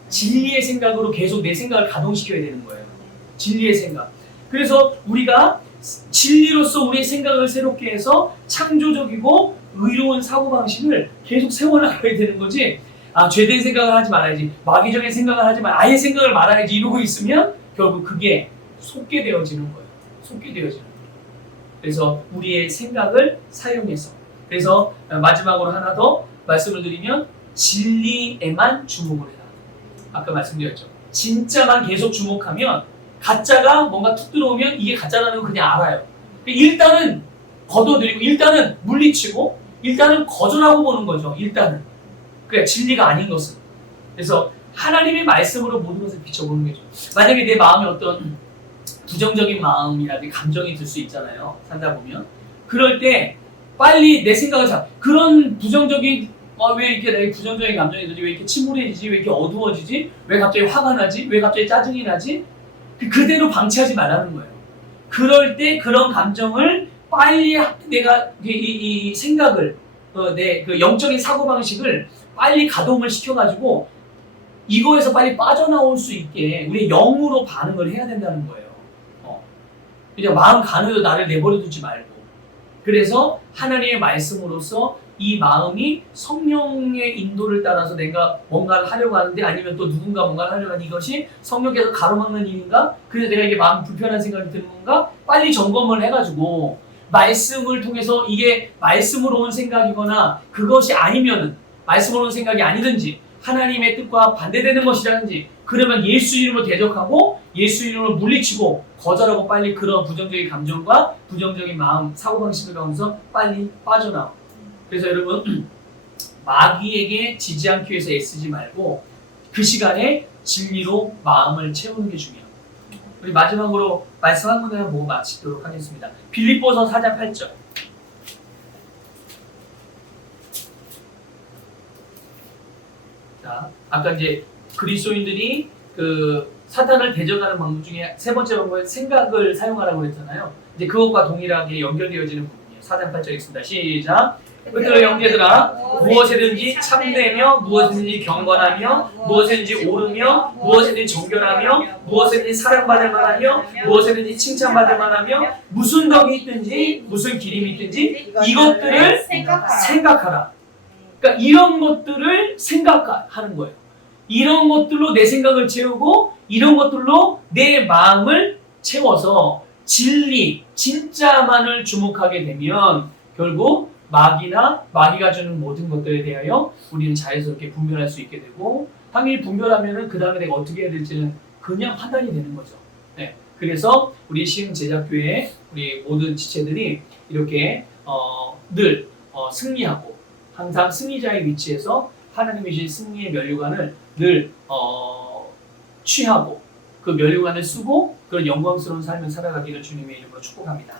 진리의 생각으로 계속 내 생각을 가동시켜야 되는 거예요. 진리의 생각. 그래서 우리가 진리로서 우리의 생각을 새롭게 해서 창조적이고 의로운 사고방식을 계속 세워나가야 되는 거지. 죄된 생각을 하지 말아야지. 마귀적인 생각을 하지 말. 아예 생각을 말아야지. 이러고 있으면 결국 그게 속게 되어지는 거예요. 속게 되어지는 거예요. 그래서 우리의 생각을 사용해서. 그래서 마지막으로 하나 더 말씀을 드리면 진리에만 주목을 해라. 아까 말씀드렸죠. 진짜만 계속 주목하면 가짜가 뭔가 툭 들어오면 이게 가짜라는 걸 그냥 알아요. 일단은 걷어들이고 일단은 물리치고 일단은 거절하고 보는 거죠. 일단은. 그러니까 진리가 아닌 것은. 그래서 하나님의 말씀으로 모든 것을 비춰보는 거죠. 만약에 내 마음에 어떤 부정적인 마음이라든지 감정이 들 수 있잖아요. 살다 보면. 그럴 때 빨리 내 생각을 그런 부정적인 왜 이렇게 내 부정적인 감정이 들지? 왜 이렇게 침울해지지? 왜 이렇게 어두워지지? 왜 갑자기 화가 나지? 왜 갑자기 짜증이 나지? 그대로 방치하지 말라는 거예요. 그럴 때 그런 감정을 빨리 내가 이 생각을 내 그 영적인 사고방식을 빨리 가동을 시켜가지고 이거에서 빨리 빠져나올 수 있게 우리 영으로 반응을 해야 된다는 거예요. 그냥 마음 가누어 나를 내버려 두지 말고. 그래서 하나님의 말씀으로서 이 마음이 성령의 인도를 따라서 내가 뭔가를 하려고 하는데 아니면 또 누군가 뭔가를 하려고 하는 이것이 성령께서 가로막는 일인가? 그래서 내가 이게 마음 불편한 생각이 드는 건가? 빨리 점검을 해가지고 말씀을 통해서 이게 말씀으로 온 생각이거나 그것이 아니면은 말씀으로 온 생각이 아니든지 하나님의 뜻과 반대되는 것이라든지 그러면 예수 이름으로 대적하고 예수 이름으로 물리치고 거절하고 빨리 그런 부정적인 감정과 부정적인 마음, 사고방식을 가면서 빨리 빠져나와. 그래서 여러분 마귀에게 지지 않기 위해서 애쓰지 말고 그 시간에 진리로 마음을 채우는 게 중요합니다. 우리 마지막으로 말씀 한 군데 보고 마치도록 하겠습니다. 빌립보서 4장 8절. 자, 아까 이제 그리스도인들이 그 사탄을 대적하는 방법 중에 세 번째 방법은 생각을 사용하라고 했잖아요. 이제 그것과 동일하게 연결되어지는 부분이에요. 4장 8절 읽습니다. 시작. 끝으로 형제들아 무엇이든지 참되며 무엇이든지 경건하며 무엇이든지 옳으며 무엇이든지 정결하며 무엇이든지 사랑받을 만하며 무엇이든지 칭찬받을 만하며 무슨 덕이 있든지 무슨 기림이 있든지 이것들을 생각하라. 그러니까 이런 것들을 생각하는 거예요. 이런 것들로 내 생각을 채우고 이런 것들로 내 마음을 채워서 진리, 진짜만을 주목하게 되면 결국 마귀가 주는 모든 것들에 대하여 우리는 자연스럽게 분별할 수 있게 되고 당연히 분별하면은 그 다음에 내가 어떻게 해야 될지는 그냥 판단이 되는 거죠. 네. 그래서 우리 시흥제자교회 우리 모든 지체들이 이렇게 늘 승리하고 항상 승리자의 위치에서 하나님이 주신 승리의 면류관을 늘 취하고 그 면류관을 쓰고 그런 영광스러운 삶을 살아가기를 주님의 이름으로 축복합니다.